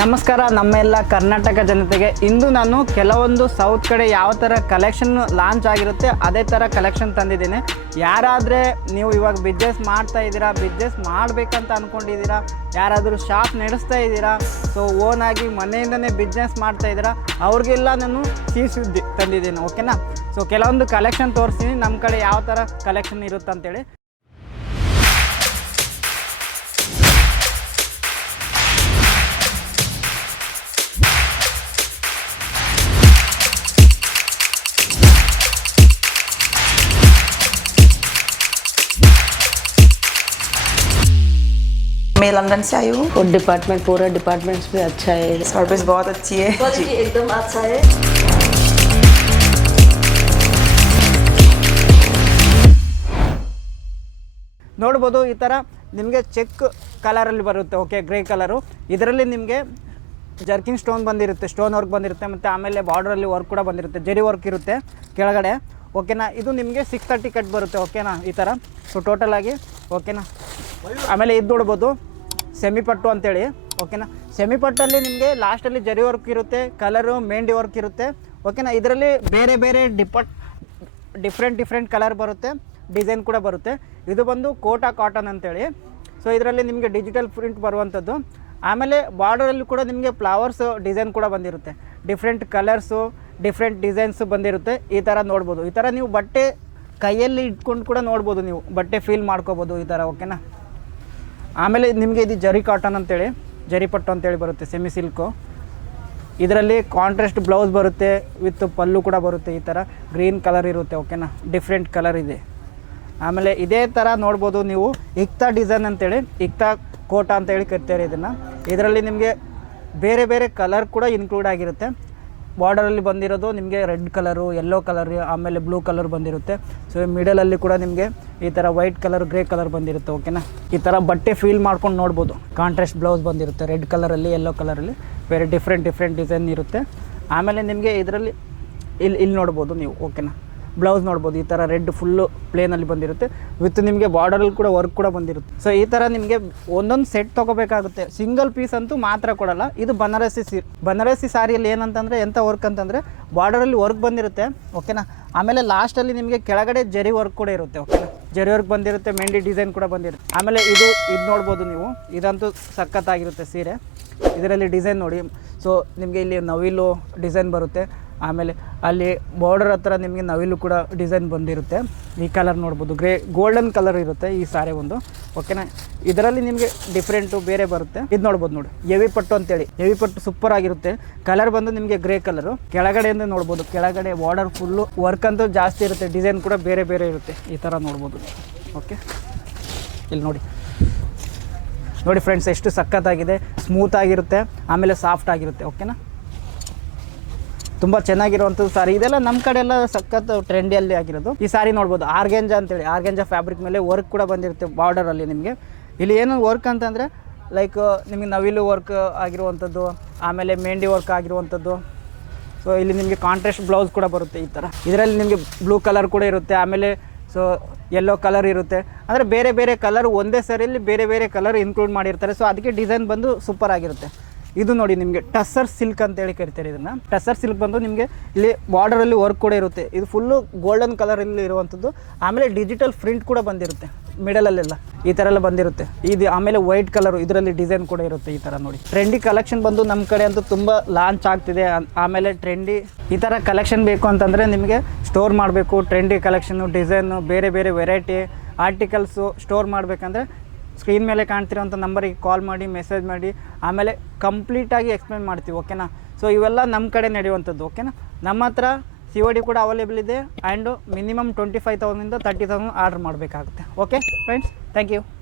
ನಮಸ್ಕಾರ ನಮ್ಮೆಲ್ಲ ಕರ್ನಾಟಕ ಜನತೆಗೆ. ಇಂದು ನಾನು ಕೆಲವೊಂದು ಸೌತ್ ಕಡೆ ಯಾವ ಥರ ಕಲೆಕ್ಷನ್ ಲಾಂಚ್ ಆಗಿರುತ್ತೆ ಅದೇ ಥರ ಕಲೆಕ್ಷನ್ ತಂದಿದ್ದೀನಿ. ಯಾರಾದರೆ ನೀವು ಇವಾಗ ಬಿಸ್ನೆಸ್ ಮಾಡ್ತಾ ಇದ್ದೀರಾ, ಬಿಸ್ನೆಸ್ ಮಾಡಬೇಕಂತ ಅಂದ್ಕೊಂಡಿದ್ದೀರಾ, ಯಾರಾದರೂ ಶಾಪ್ ನಡೆಸ್ತಾ ಇದ್ದೀರಾ, ಸೊ ಓನಾಗಿ ಮನೆಯಿಂದನೇ ಬಿಸ್ನೆಸ್ ಮಾಡ್ತಾ ಇದ್ದೀರಾ, ಅವ್ರಿಗೆಲ್ಲ ನಾನು ಸಿಹಿ ಸುದ್ದಿ ತಂದಿದ್ದೀನಿ. ಓಕೆನಾ? ಸೊ ಕೆಲವೊಂದು ಕಲೆಕ್ಷನ್ ತೋರಿಸ್ತೀನಿ ನಮ್ಮ ಕಡೆ ಯಾವ ಥರ ಕಲೆಕ್ಷನ್ ಇರುತ್ತೆ ಅಂತೇಳಿ. मैं लंदन से आई हूँ और डिपार्टमेंट पूरा डिपार्टमेंट्स भी अच्छा है, सर्विस बहुत अच्छी है, क्वालिटी एकदम अच्छा है। ನೋಡ್ಬೋದು ಈ ಥರ ನಿಮಗೆ ಚೆಕ್ ಕಲರಲ್ಲಿ ಬರುತ್ತೆ. Okay, grey colour. ಇದರಲ್ಲಿ ನಿಮಗೆ ಜರ್ಕಿನ್ ಸ್ಟೋನ್ ಬಂದಿರುತ್ತೆ, ಸ್ಟೋನ್ ವರ್ಕ್ ಬಂದಿರುತ್ತೆ, ಮತ್ತು ಆಮೇಲೆ ಬಾರ್ಡ್ರಲ್ಲಿ ವರ್ಕ್ ಕೂಡ ಬಂದಿರುತ್ತೆ, ಜರಿ ವರ್ಕ್ ಇರುತ್ತೆ ಕೆಳಗಡೆ. ಓಕೆನಾ? ಇದು ನಿಮಗೆ 630 ಕಟ್ ಬರುತ್ತೆ. ಓಕೆನಾ? ಈ ಥರ. ಸೊ ಟೋಟಲಾಗಿ ಓಕೆನಾ. ಆಮೇಲೆ ಇದು ನೋಡ್ಬೋದು ಸೆಮಿ ಪಟ್ಟು ಅಂತೇಳಿ. ಓಕೆನಾ? ಸೆಮಿ ಪಟ್ಟಲ್ಲಿ ನಿಮಗೆ ಲಾಸ್ಟಲ್ಲಿ ಜರಿ ವರ್ಕ್ ಇರುತ್ತೆ, ಕಲರು ಮೆಹಂದಿ ವರ್ಕ್ ಇರುತ್ತೆ. ಓಕೆನಾ? ಇದರಲ್ಲಿ ಬೇರೆ ಬೇರೆ ಡಿಫ್ರೆಂಟ್ ಕಲರ್ ಬರುತ್ತೆ, ಡಿಸೈನ್ ಕೂಡ ಬರುತ್ತೆ. ಇದು ಬಂದು ಕೋಟಾ ಕಾಟನ್ ಅಂತೇಳಿ. ಸೊ ಇದರಲ್ಲಿ ನಿಮಗೆ ಡಿಜಿಟಲ್ ಪ್ರಿಂಟ್ ಬರುವಂಥದ್ದು. ಆಮೇಲೆ ಬಾರ್ಡರಲ್ಲಿ ಕೂಡ ನಿಮಗೆ ಫ್ಲವರ್ಸ್ ಡಿಸೈನ್ ಕೂಡ ಬಂದಿರುತ್ತೆ, ಡಿಫ್ರೆಂಟ್ ಕಲರ್ಸು, ಡಿಫ್ರೆಂಟ್ ಡಿಸೈನ್ಸು ಬಂದಿರುತ್ತೆ. ಈ ಥರ ನೋಡ್ಬೋದು. ಈ ಥರ ನೀವು ಬಟ್ಟೆ ಕೈಯಲ್ಲಿ ಇಟ್ಕೊಂಡು ಕೂಡ ನೋಡ್ಬೋದು, ನೀವು ಬಟ್ಟೆ ಫೀಲ್ ಮಾಡ್ಕೋಬೋದು ಈ ಥರ. ಓಕೆನಾ? ಆಮೇಲೆ ನಿಮಗೆ ಇದು ಜರಿ ಕಾಟನ್ ಅಂತೇಳಿ, ಜರಿ ಪಟ್ಟು ಅಂತೇಳಿ ಬರುತ್ತೆ, ಸೆಮಿ ಸಿಲ್ಕು. ಇದರಲ್ಲಿ ಕಾಂಟ್ರಾಸ್ಟ್ ಬ್ಲೌಸ್ ಬರುತ್ತೆ, ವಿತ್ ಪಲ್ಲು ಕೂಡ ಬರುತ್ತೆ. ಈ ಥರ ಗ್ರೀನ್ ಕಲರ್ ಇರುತ್ತೆ. ಓಕೆನಾ? ಡಿಫ್ರೆಂಟ್ ಕಲರ್ ಇದೆ. ಆಮೇಲೆ ಇದೇ ಥರ ನೋಡ್ಬೋದು ನೀವು ಇಕ್ತಾ ಡಿಸೈನ್ ಅಂತೇಳಿ, ಇಕ್ತಾ ಕೋಟಾ ಅಂತೇಳಿ ಕರಿತಾರೆ ಇದನ್ನು. ಇದರಲ್ಲಿ ನಿಮಗೆ ಬೇರೆ ಬೇರೆ ಕಲರ್ ಕೂಡ ಇನ್ಕ್ಲೂಡ್ ಆಗಿರುತ್ತೆ. ಬಾರ್ಡರಲ್ಲಿ ಬಂದಿರೋದು ನಿಮಗೆ ರೆಡ್ ಕಲರು, ಯೆಲ್ಲೋ ಕಲರ್, ಆಮೇಲೆ ಬ್ಲೂ ಕಲರ್ ಬಂದಿರುತ್ತೆ. ಸೊ ಮಿಡಲಲ್ಲಿ ಕೂಡ ನಿಮಗೆ ಈ ಥರ ವೈಟ್ ಕಲರ್, ಗ್ರೇ ಕಲರ್ ಬಂದಿರುತ್ತೆ. ಓಕೆನಾ? ಈ ಥರ ಬಟ್ಟೆ ಫೀಲ್ ಮಾಡ್ಕೊಂಡು ನೋಡ್ಬೋದು. ಕಾಂಟ್ರಾಸ್ಟ್ ಬ್ಲೌಸ್ ಬಂದಿರುತ್ತೆ, ರೆಡ್ ಕಲರಲ್ಲಿ, ಯೆಲ್ಲೋ ಕಲರಲ್ಲಿ, ಬೇರೆ ಡಿಫ್ರೆಂಟ್ ಡಿಸೈನ್ ಇರುತ್ತೆ. ಆಮೇಲೆ ನಿಮಗೆ ಇದರಲ್ಲಿ ಇಲ್ಲಿ ನೋಡ್ಬೋದು ನೀವು. ಓಕೆನಾ? ಬ್ಲೌಸ್ ನೋಡ್ಬೋದು. ಈ ಥರ ರೆಡ್ ಫುಲ್ಲು ಪ್ಲೇನಲ್ಲಿ ಬಂದಿರುತ್ತೆ, ವಿತ್ ನಿಮಗೆ ಬಾರ್ಡರಲ್ಲಿ ಕೂಡ ವರ್ಕ್ ಕೂಡ ಬಂದಿರುತ್ತೆ. ಸೊ ಈ ಥರ ನಿಮಗೆ ಒಂದೊಂದು ಸೆಟ್ ತೊಗೋಬೇಕಾಗುತ್ತೆ. ಸಿಂಗಲ್ ಪೀಸ್ ಅಂತೂ ಮಾತ್ರ ಕೊಡಲ್ಲ. ಇದು ಬನಾರಸಿ ಸಾರಿಯಲ್ಲಿ ಏನಂತಂದರೆ ಎಂಥ ವರ್ಕ್ ಅಂತಂದರೆ ಬಾರ್ಡರಲ್ಲಿ ವರ್ಕ್ ಬಂದಿರುತ್ತೆ. ಓಕೆನಾ? ಆಮೇಲೆ ಲಾಸ್ಟಲ್ಲಿ ನಿಮಗೆ ಕೆಳಗಡೆ ಜರಿ ವರ್ಕ್ ಕೂಡ ಇರುತ್ತೆ. ಓಕೆನಾ? ಜರಿ ವರ್ಕ್ ಬಂದಿರುತ್ತೆ, ಮೆಹಂದಿ ಡಿಸೈನ್ ಕೂಡ ಬಂದಿರುತ್ತೆ. ಆಮೇಲೆ ಇದು ನೋಡ್ಬೋದು ನೀವು. ಇದಂತೂ ಸಖತ್ತಾಗಿರುತ್ತೆ ಸೀರೆ. ಇದರಲ್ಲಿ ಡಿಸೈನ್ ನೋಡಿ. ಸೊ ನಿಮಗೆ ಇಲ್ಲಿ ನವಿಲು ಡಿಸೈನ್ ಬರುತ್ತೆ. ಆಮೇಲೆ ಅಲ್ಲಿ ಬಾರ್ಡರ್ ಹತ್ರ ನಿಮಗೆ ನವಿಲು ಕೂಡ ಡಿಸೈನ್ ಬಂದಿರುತ್ತೆ. ಈ ಕಲರ್ ನೋಡ್ಬೋದು, ಗೋಲ್ಡನ್ ಕಲರ್ ಇರುತ್ತೆ ಈ ಸಾರಿ ಒಂದು. ಓಕೆನಾ? ಇದರಲ್ಲಿ ನಿಮಗೆ ಡಿಫ್ರೆಂಟು ಬೇರೆ ಬರುತ್ತೆ. ಇದು ನೋಡ್ಬೋದು ನೋಡಿ, ಹೆವಿ ಪಟ್ಟು ಅಂತೇಳಿ. ಹೆವಿ ಪಟ್ಟು ಸೂಪರ್ ಆಗಿರುತ್ತೆ. ಕಲರ್ ಬಂದು ನಿಮಗೆ ಗ್ರೇ ಕಲರು. ಕೆಳಗಡೆಯಿಂದ ನೋಡ್ಬೋದು, ಕೆಳಗಡೆ ಬಾರ್ಡರ್ ಫುಲ್ಲು ವರ್ಕ್ ಅಂತೂ ಜಾಸ್ತಿ ಇರುತ್ತೆ, ಡಿಸೈನ್ ಕೂಡ ಬೇರೆ ಬೇರೆ ಇರುತ್ತೆ. ಈ ಥರ ನೋಡ್ಬೋದು. ಓಕೆ, ಇಲ್ಲಿ ನೋಡಿ ಫ್ರೆಂಡ್ಸ್, ಎಷ್ಟು ಸಖತ್ತಾಗಿದೆ. ಸ್ಮೂತ್ ಆಗಿರುತ್ತೆ, ಆಮೇಲೆ ಸಾಫ್ಟ್ ಆಗಿರುತ್ತೆ. ಓಕೆನಾ? ತುಂಬ ಚೆನ್ನಾಗಿರುವಂಥದ್ದು ಸಾರಿ. ಇದೆಲ್ಲ ನಮ್ಮ ಕಡೆ ಎಲ್ಲ ಸಖತ್ ಟ್ರೆಂಡಿಯಲ್ಲಿ ಆಗಿರೋದು. ಈ ಸಾರಿ ನೋಡ್ಬೋದು, ಆರ್ಗೆಂಜಾ ಅಂತೇಳಿ, ಆರ್ಗೆಂಜಾ ಫ್ಯಾಬ್ರಿಕ್ ಮೇಲೆ ವರ್ಕ್ ಕೂಡ ಬಂದಿರುತ್ತೆ ಬಾರ್ಡರಲ್ಲಿ ನಿಮಗೆ. ಇಲ್ಲಿ ಏನು ವರ್ಕ್ ಅಂತಂದರೆ ಲೈಕ್ ನಿಮಗೆ ನವಿಲು ವರ್ಕ್ ಆಗಿರುವಂಥದ್ದು, ಆಮೇಲೆ ಮೆಹಂದಿ ವರ್ಕ್ ಆಗಿರುವಂಥದ್ದು. ಸೊ ಇಲ್ಲಿ ನಿಮಗೆ ಕಾಂಟ್ರಾಸ್ಟ್ ಬ್ಲೌಸ್ ಕೂಡ ಬರುತ್ತೆ ಈ ಥರ. ಇದರಲ್ಲಿ ನಿಮಗೆ ಬ್ಲೂ ಕಲರ್ ಕೂಡ ಇರುತ್ತೆ, ಆಮೇಲೆ ಸೊ ಯೆಲ್ಲೋ ಕಲರ್ ಇರುತ್ತೆ. ಅಂದರೆ ಬೇರೆ ಬೇರೆ ಕಲರ್ ಒಂದೇ ಸರಿಯಲ್ಲಿ ಬೇರೆ ಬೇರೆ ಕಲರ್ ಇನ್ಕ್ಲೂಡ್ ಮಾಡಿರ್ತಾರೆ. ಸೊ ಅದಕ್ಕೆ ಡಿಸೈನ್ ಬಂದು ಸೂಪರ್ ಆಗಿರುತ್ತೆ. ಇದು ನೋಡಿ ನಿಮಗೆ ಟಸ್ಸರ್ ಸಿಲ್ಕ್ ಅಂತೇಳಿ ಕರಿತಾರೆ ಇದನ್ನು. ಟಸ್ಸರ್ ಸಿಲ್ಕ್ ಬಂದು ನಿಮಗೆ ಇಲ್ಲಿ ಬಾರ್ಡರಲ್ಲಿ ವರ್ಕ್ ಕೂಡ ಇರುತ್ತೆ. ಇದು ಫುಲ್ಲು ಗೋಲ್ಡನ್ ಕಲರಲ್ಲಿ ಇರುವಂಥದ್ದು. ಆಮೇಲೆ ಡಿಜಿಟಲ್ ಪ್ರಿಂಟ್ ಕೂಡ ಬಂದಿರುತ್ತೆ ಮಿಡಲಲ್ಲೆಲ್ಲ, ಈ ಥರ ಎಲ್ಲ ಬಂದಿರುತ್ತೆ. ಇದು ಆಮೇಲೆ ವೈಟ್ ಕಲರು, ಇದರಲ್ಲಿ ಡಿಸೈನ್ ಕೂಡ ಇರುತ್ತೆ. ಈ ಥರ ನೋಡಿ, ಟ್ರೆಂಡಿ ಕಲೆಕ್ಷನ್ ಬಂದು ನಮ್ಮ ಕಡೆ ಅಂತೂ ತುಂಬ ಲಾಂಚ್ ಆಗ್ತಿದೆ. ಆಮೇಲೆ ಟ್ರೆಂಡಿ ಈ ಥರ ಕಲೆಕ್ಷನ್ ಬೇಕು ಅಂತಂದರೆ ನಿಮಗೆ ಸ್ಟೋರ್ ಮಾಡಬೇಕು. ಟ್ರೆಂಡಿ ಕಲೆಕ್ಷನ್ನು, ಡಿಸೈನು, ಬೇರೆ ಬೇರೆ ವೆರೈಟಿ ಆರ್ಟಿಕಲ್ಸು ಸ್ಟೋರ್ ಮಾಡಬೇಕಂದ್ರೆ ಸ್ಕ್ರೀನ್ ಮೇಲೆ ಕಾಣ್ತಿರೋಂಥ ನಂಬರಿಗೆ ಕಾಲ್ ಮಾಡಿ, ಮೆಸೇಜ್ ಮಾಡಿ, ಆಮೇಲೆ ಕಂಪ್ಲೀಟಾಗಿ ಎಕ್ಸ್ಪ್ಲೇನ್ ಮಾಡ್ತೀವಿ. ಓಕೆನಾ? ಸೊ ಇವೆಲ್ಲ ನಮ್ಮ ಕಡೆ ನಡೆಯುವಂಥದ್ದು. ಓಕೆನಾ? ನಮ್ಮ ಹತ್ರ COD ಕೂಡ ಅವೈಲೇಬಲ್ ಇದೆ. ಆ್ಯಂಡು ಮಿನಿಮಮ್ 25,000 ಇಂದ 30,000 ಆರ್ಡ್ರ್ ಮಾಡಬೇಕಾಗುತ್ತೆ. Okay friends, thank you.